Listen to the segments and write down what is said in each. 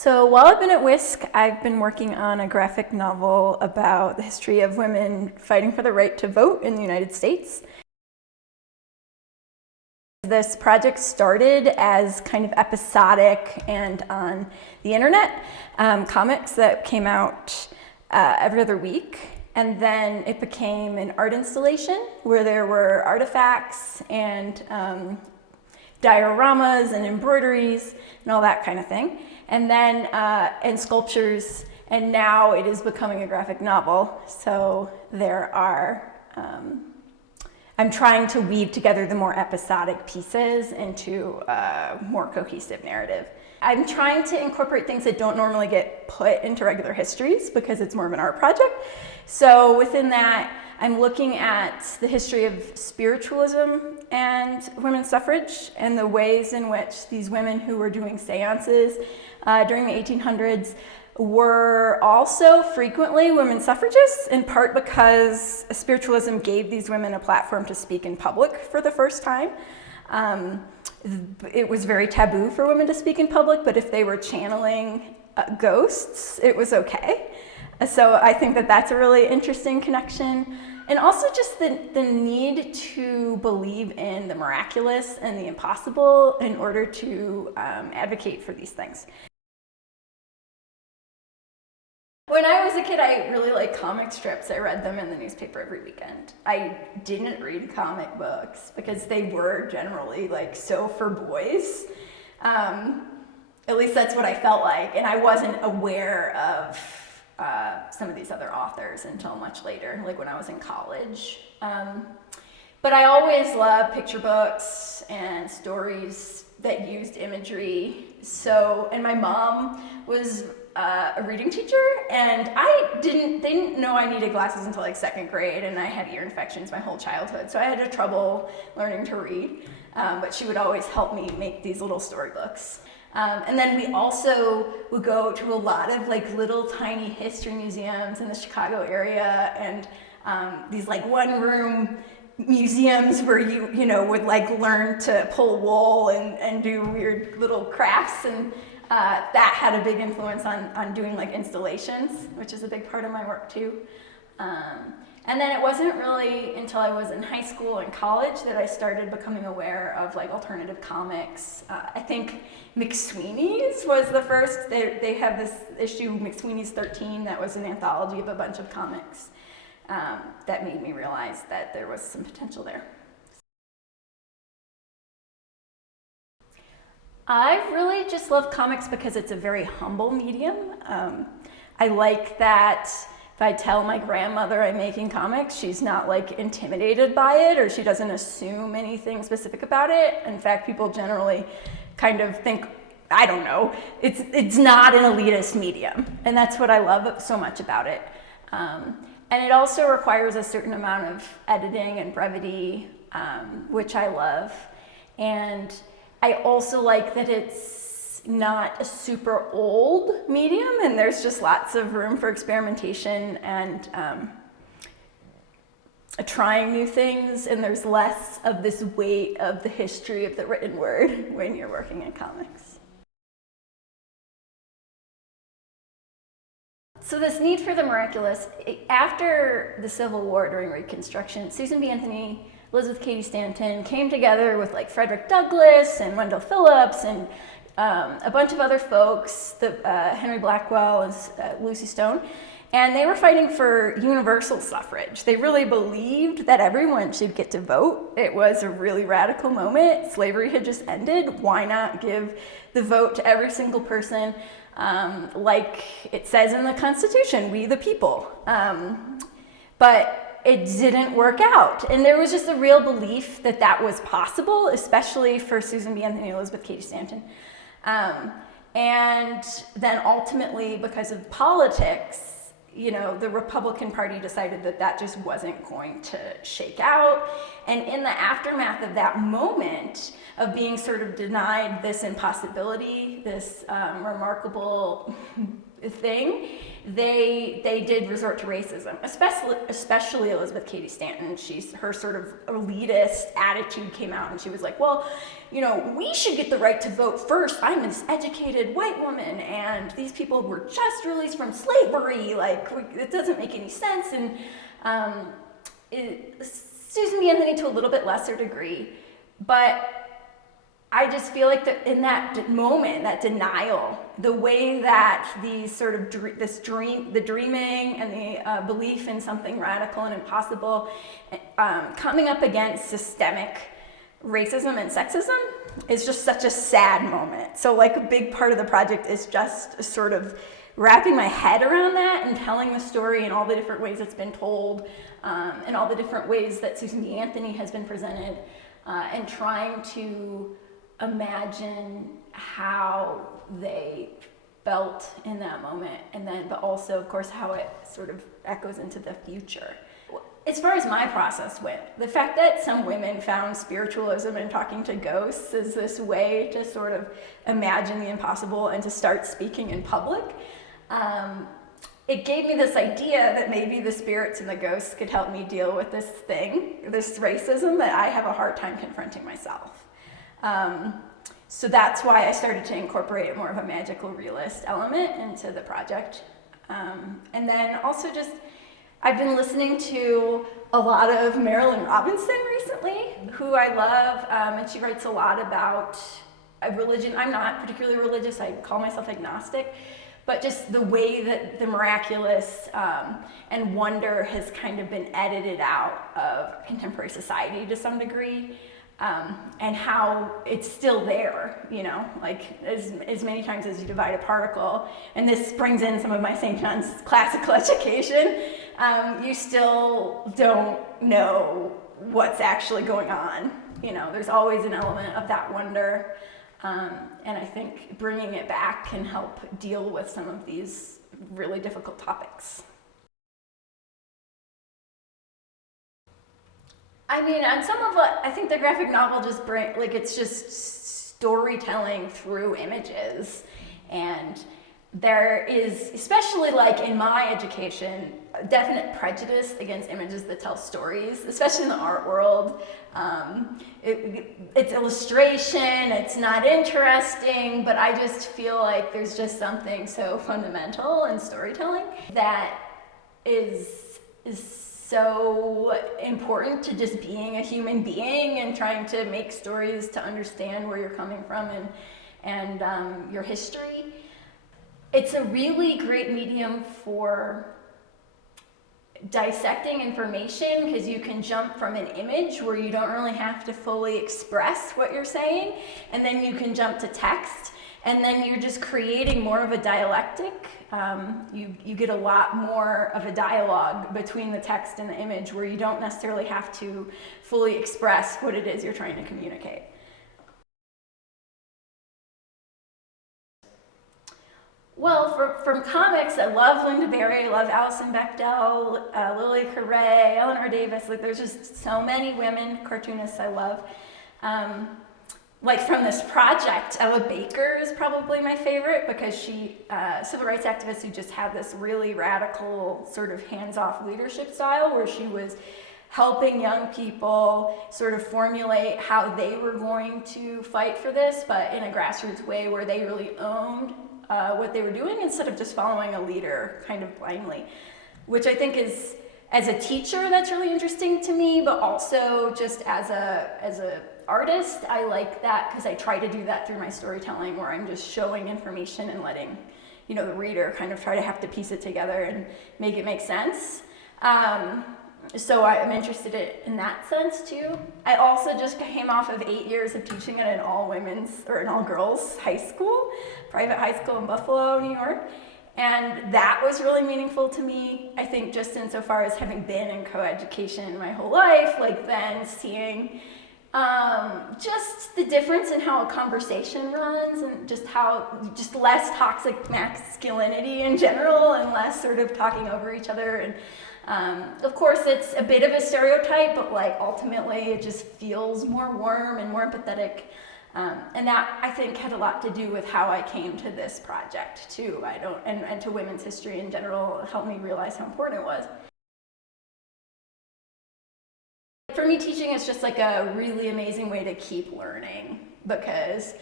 So while I've been at WISC, I've been working on a graphic novel about the history of women fighting for the right to vote in the United States. This project started as kind of episodic and on the internet, comics that came out every other week. And then it became an art installation where there were artifacts and dioramas and embroideries and all that kind of thing. And then, and sculptures, and now it is becoming a graphic novel. So there are, I'm trying to weave together the more episodic pieces into a more cohesive narrative. I'm trying to incorporate things that don't normally get put into regular histories because it's more of an art project. So within that, I'm looking at the history of spiritualism and women's suffrage and the ways in which these women who were doing seances during the 1800s were also frequently women suffragists, in part because spiritualism gave these women a platform to speak in public for the first time. It was very taboo for women to speak in public, but if they were channeling ghosts, it was okay. So I think that that's a really interesting connection. And also just the need to believe in the miraculous and the impossible in order to advocate for these things. When I was a kid, I really liked comic strips. I read them in the newspaper every weekend. I didn't read comic books because they were generally like so for boys. At least that's what I felt like. And I wasn't aware of some of these other authors until much later, like when I was in college. But I always loved picture books and stories that used imagery. So, and my mom was a reading teacher, and they didn't know I needed glasses until like second grade, and I had ear infections my whole childhood, so I had trouble learning to read, but she would always help me make these little storybooks. And then we also would go to a lot of like little tiny history museums in the Chicago area, and these like one-room museums where you know would like learn to pull wool and do weird little crafts, and that had a big influence on doing like installations, which is a big part of my work too. And then it wasn't really until I was in high school and college that I started becoming aware of like alternative comics. I think McSweeney's was the first. They have this issue, McSweeney's 13, that was an anthology of a bunch of comics that made me realize that there was some potential there. I really just love comics because it's a very humble medium. I like that if I tell my grandmother I'm making comics, she's not like intimidated by it, or she doesn't assume anything specific about it. In fact, people generally kind of think, I don't know, it's not an elitist medium. And that's what I love so much about it. And it also requires a certain amount of editing and brevity, which I love. And I also like that it's not a super old medium, and there's just lots of room for experimentation and trying new things, and there's less of this weight of the history of the written word when you're working in comics. So this need for the miraculous, after the Civil War during Reconstruction, Susan B. Anthony, Elizabeth Cady Stanton came together with like Frederick Douglass and Wendell Phillips and a bunch of other folks, Henry Blackwell and Lucy Stone, and they were fighting for universal suffrage. They really believed that everyone should get to vote. It was a really radical moment. Slavery had just ended. Why not give the vote to every single person, like it says in the Constitution, we the people. But it didn't work out. And there was just a real belief that that was possible, especially for Susan B. Anthony and Elizabeth Cady Stanton. And then ultimately, because of politics, you know, the Republican Party decided that that just wasn't going to shake out. And in the aftermath of that moment of being sort of denied this impossibility, this remarkable thing, they did resort to racism, especially Elizabeth Cady Stanton. Her sort of elitist attitude came out, and she was like, well, you know, we should get the right to vote first. I'm an educated white woman, and these people were just released from slavery. Like, it doesn't make any sense. And Susan B. Anthony to a little bit lesser degree, but I just feel like that in that moment, that denial, the way that these sort of the dreaming and the belief in something radical and impossible, coming up against systemic racism and sexism is just such a sad moment. So like a big part of the project is just sort of wrapping my head around that and telling the story in all the different ways it's been told, and all the different ways that Susan B. Anthony has been presented, and trying to imagine how they felt in that moment, and then, but also, of course, how it sort of echoes into the future. As far as my process went, the fact that some women found spiritualism and talking to ghosts as this way to sort of imagine the impossible and to start speaking in public, it gave me this idea that maybe the spirits and the ghosts could help me deal with this thing, this racism that I have a hard time confronting myself. So that's why I started to incorporate more of a magical realist element into the project. And then also just, I've been listening to a lot of Marilynne Robinson recently, who I love, and she writes a lot about religion. I'm not particularly religious, I call myself agnostic, but just the way that the miraculous and wonder has kind of been edited out of contemporary society to some degree. And how it's still there, you know, like as many times as you divide a particle, and this brings in some of my St. John's classical education, you still don't know what's actually going on. You know, there's always an element of that wonder, and I think bringing it back can help deal with some of these really difficult topics. I mean, on some of what, I think the graphic novel just it's just storytelling through images. And there is, especially like in my education, a definite prejudice against images that tell stories, especially in the art world. It's illustration, it's not interesting, but I just feel like there's just something so fundamental in storytelling that is so important to just being a human being and trying to make stories to understand where you're coming from and your history. It's a really great medium for dissecting information because you can jump from an image where you don't really have to fully express what you're saying, and then you can jump to text, and then you're just creating more of a dialectic. You get a lot more of a dialogue between the text and the image where you don't necessarily have to fully express what it is you're trying to communicate. Well, from comics, I love Linda Berry, I love Alison Bechdel, Lily Carey, Eleanor Davis. Like, there's just so many women cartoonists I love. Like from this project, Ella Baker is probably my favorite because she, civil rights activist who just had this really radical sort of hands-off leadership style where she was helping young people sort of formulate how they were going to fight for this, but in a grassroots way where they really owned what they were doing instead of just following a leader kind of blindly, which I think is, as a teacher, that's really interesting to me, but also just as a artist, I like that because I try to do that through my storytelling where I'm just showing information and letting, you know, the reader kind of try to have to piece it together and make it make sense. So I'm interested in that sense too. I also just came off of 8 years of teaching at an all-women's or an all-girls high school, private high school in Buffalo, New York. And that was really meaningful to me, I think, just insofar as having been in co-education my whole life, like then seeing just the difference in how a conversation runs and just less toxic masculinity in general and less sort of talking over each other. And Of course, it's a bit of a stereotype, but like ultimately it just feels more warm and more empathetic. And that, I think, had a lot to do with how I came to this project too. And to women's history in general, it helped me realize how important it was. For me, teaching is just like a really amazing way to keep learning, because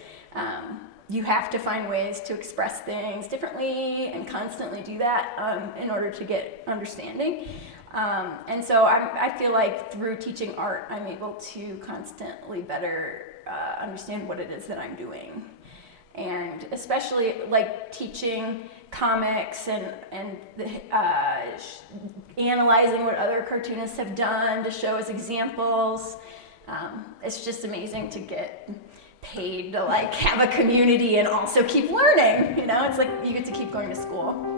you have to find ways to express things differently and constantly do that in order to get understanding. And so I feel like through teaching art, I'm able to constantly better understand what it is that I'm doing. And especially like teaching comics and analyzing what other cartoonists have done to show as examples. It's just amazing to get paid to like have a community and also keep learning, you know? It's like you get to keep going to school.